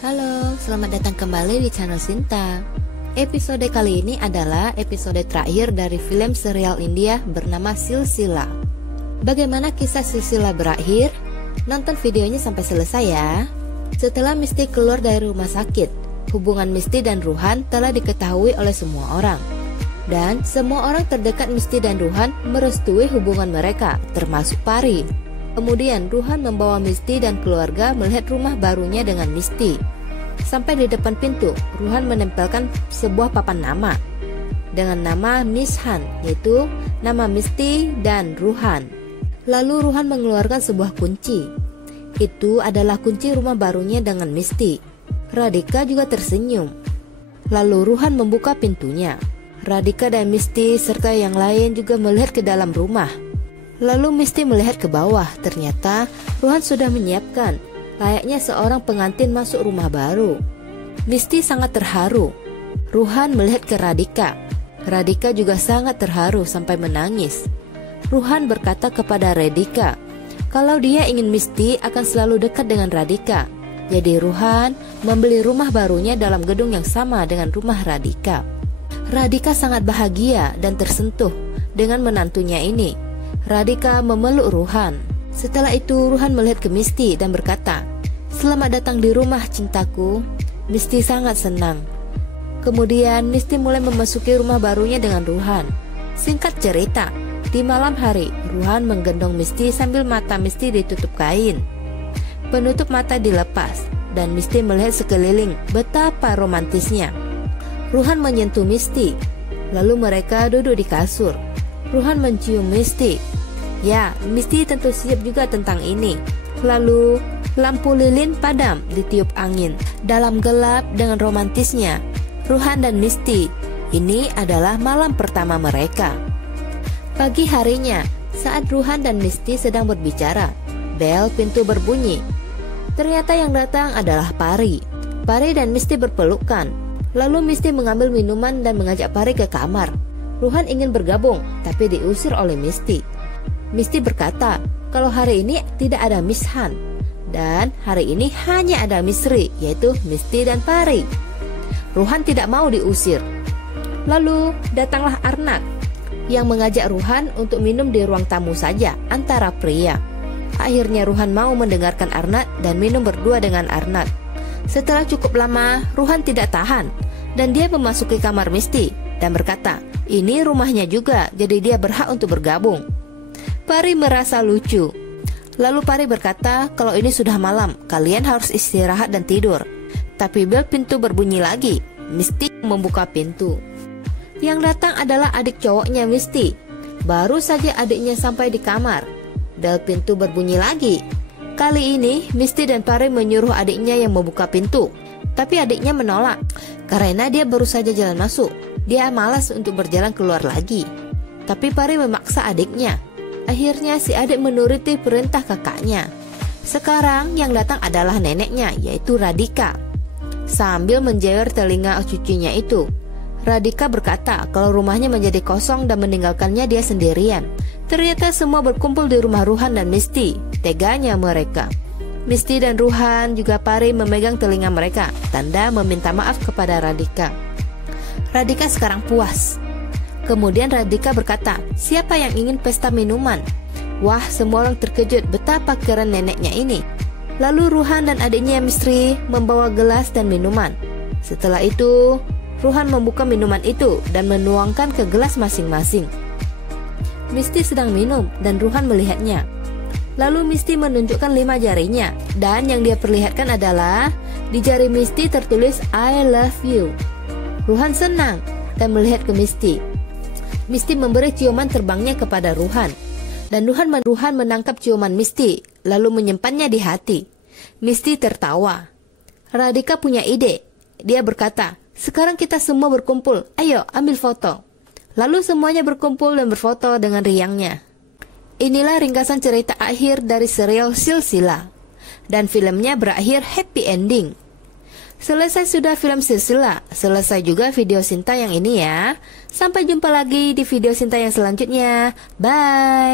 Halo, selamat datang kembali di channel Sinta. Episode kali ini adalah episode terakhir dari film serial India bernama Silsila. Bagaimana kisah Silsila berakhir? Nonton videonya sampai selesai ya. Setelah Misty keluar dari rumah sakit, hubungan Misty dan Ruhan telah diketahui oleh semua orang. Dan semua orang terdekat Misty dan Ruhan merestui hubungan mereka, termasuk Pari. Kemudian Ruhan membawa Misty dan keluarga melihat rumah barunya dengan Misty. Sampai di depan pintu, Ruhan menempelkan sebuah papan nama dengan nama Miss Han, yaitu nama Misty dan Ruhan. Lalu Ruhan mengeluarkan sebuah kunci. Itu adalah kunci rumah barunya dengan Misty. Radhika juga tersenyum. Lalu Ruhan membuka pintunya. Radhika dan Misty serta yang lain juga melihat ke dalam rumah. Lalu Misty melihat ke bawah, ternyata Ruhan sudah menyiapkan, layaknya seorang pengantin masuk rumah baru. Misty sangat terharu. Ruhan melihat ke Radhika. Radhika juga sangat terharu sampai menangis. Ruhan berkata kepada Radhika, kalau dia ingin Misty akan selalu dekat dengan Radhika. Jadi Ruhan membeli rumah barunya dalam gedung yang sama dengan rumah Radhika. Radhika sangat bahagia dan tersentuh dengan menantunya ini. Radhika memeluk Ruhan. Setelah itu Ruhan melihat ke Misty dan berkata, selamat datang di rumah cintaku. Misty sangat senang. Kemudian Misty mulai memasuki rumah barunya dengan Ruhan. Singkat cerita, di malam hari Ruhan menggendong Misty sambil mata Misty ditutup kain. Penutup mata dilepas dan Misty melihat sekeliling betapa romantisnya. Ruhan menyentuh Misty. Lalu mereka duduk di kasur. Ruhan mencium Misty. Ya, Misty tentu siap juga tentang ini. Lalu, lampu lilin padam ditiup angin. Dalam gelap dengan romantisnya, Ruhan dan Misty. Ini adalah malam pertama mereka. Pagi harinya, saat Ruhan dan Misty sedang berbicara, bel pintu berbunyi. Ternyata yang datang adalah Pari. Pari dan Misty berpelukan. Lalu Misty mengambil minuman dan mengajak Pari ke kamar. Ruhan ingin bergabung, tapi diusir oleh Misty. Misty berkata, kalau hari ini tidak ada Miss Han, dan hari ini hanya ada Miss Ri, yaitu Misty dan Pari. Ruhan tidak mau diusir. Lalu datanglah Arnat, yang mengajak Ruhan untuk minum di ruang tamu saja, antara pria. Akhirnya Ruhan mau mendengarkan Arnat dan minum berdua dengan Arnat. Setelah cukup lama, Ruhan tidak tahan, dan dia memasuki kamar Misty dan berkata, ini rumahnya juga, jadi dia berhak untuk bergabung. Pari merasa lucu. Lalu Pari berkata, kalau ini sudah malam, kalian harus istirahat dan tidur. Tapi bel pintu berbunyi lagi. Misty membuka pintu. Yang datang adalah adik cowoknya Misty. Baru saja adiknya sampai di kamar, bel pintu berbunyi lagi. Kali ini Misty dan Pari menyuruh adiknya yang membuka pintu. Tapi adiknya menolak, karena dia baru saja jalan masuk. Dia malas untuk berjalan keluar lagi. Tapi Pari memaksa adiknya. Akhirnya si adik menuruti perintah kakaknya. Sekarang yang datang adalah neneknya, yaitu Radhika. Sambil menjewer telinga cucunya itu, Radhika berkata kalau rumahnya menjadi kosong dan meninggalkannya dia sendirian. Ternyata semua berkumpul di rumah Ruhan dan Misty. Teganya mereka. Misty dan Ruhan juga Pari memegang telinga mereka, tanda meminta maaf kepada Radhika. Radhika sekarang puas. Kemudian Radhika berkata, siapa yang ingin pesta minuman? Wah, semua orang terkejut betapa keren neneknya ini. Lalu Ruhan dan adiknya Misty membawa gelas dan minuman. Setelah itu, Ruhan membuka minuman itu dan menuangkan ke gelas masing-masing. Misty sedang minum dan Ruhan melihatnya. Lalu Misty menunjukkan 5 jarinya, dan yang dia perlihatkan adalah di jari Misty tertulis I love you. Ruhan senang dan melihat ke Misty. Misty memberi ciuman terbangnya kepada Ruhan, dan Ruhan menangkap ciuman Misty lalu menyimpannya di hati. Misty tertawa. Radhika punya ide. Dia berkata, sekarang kita semua berkumpul, ayo ambil foto. Lalu semuanya berkumpul dan berfoto dengan riangnya. Inilah ringkasan cerita akhir dari serial Silsila, dan filmnya berakhir happy ending. Selesai sudah film Silsila, selesai juga video Sinta yang ini ya. Sampai jumpa lagi di video Sinta yang selanjutnya. Bye.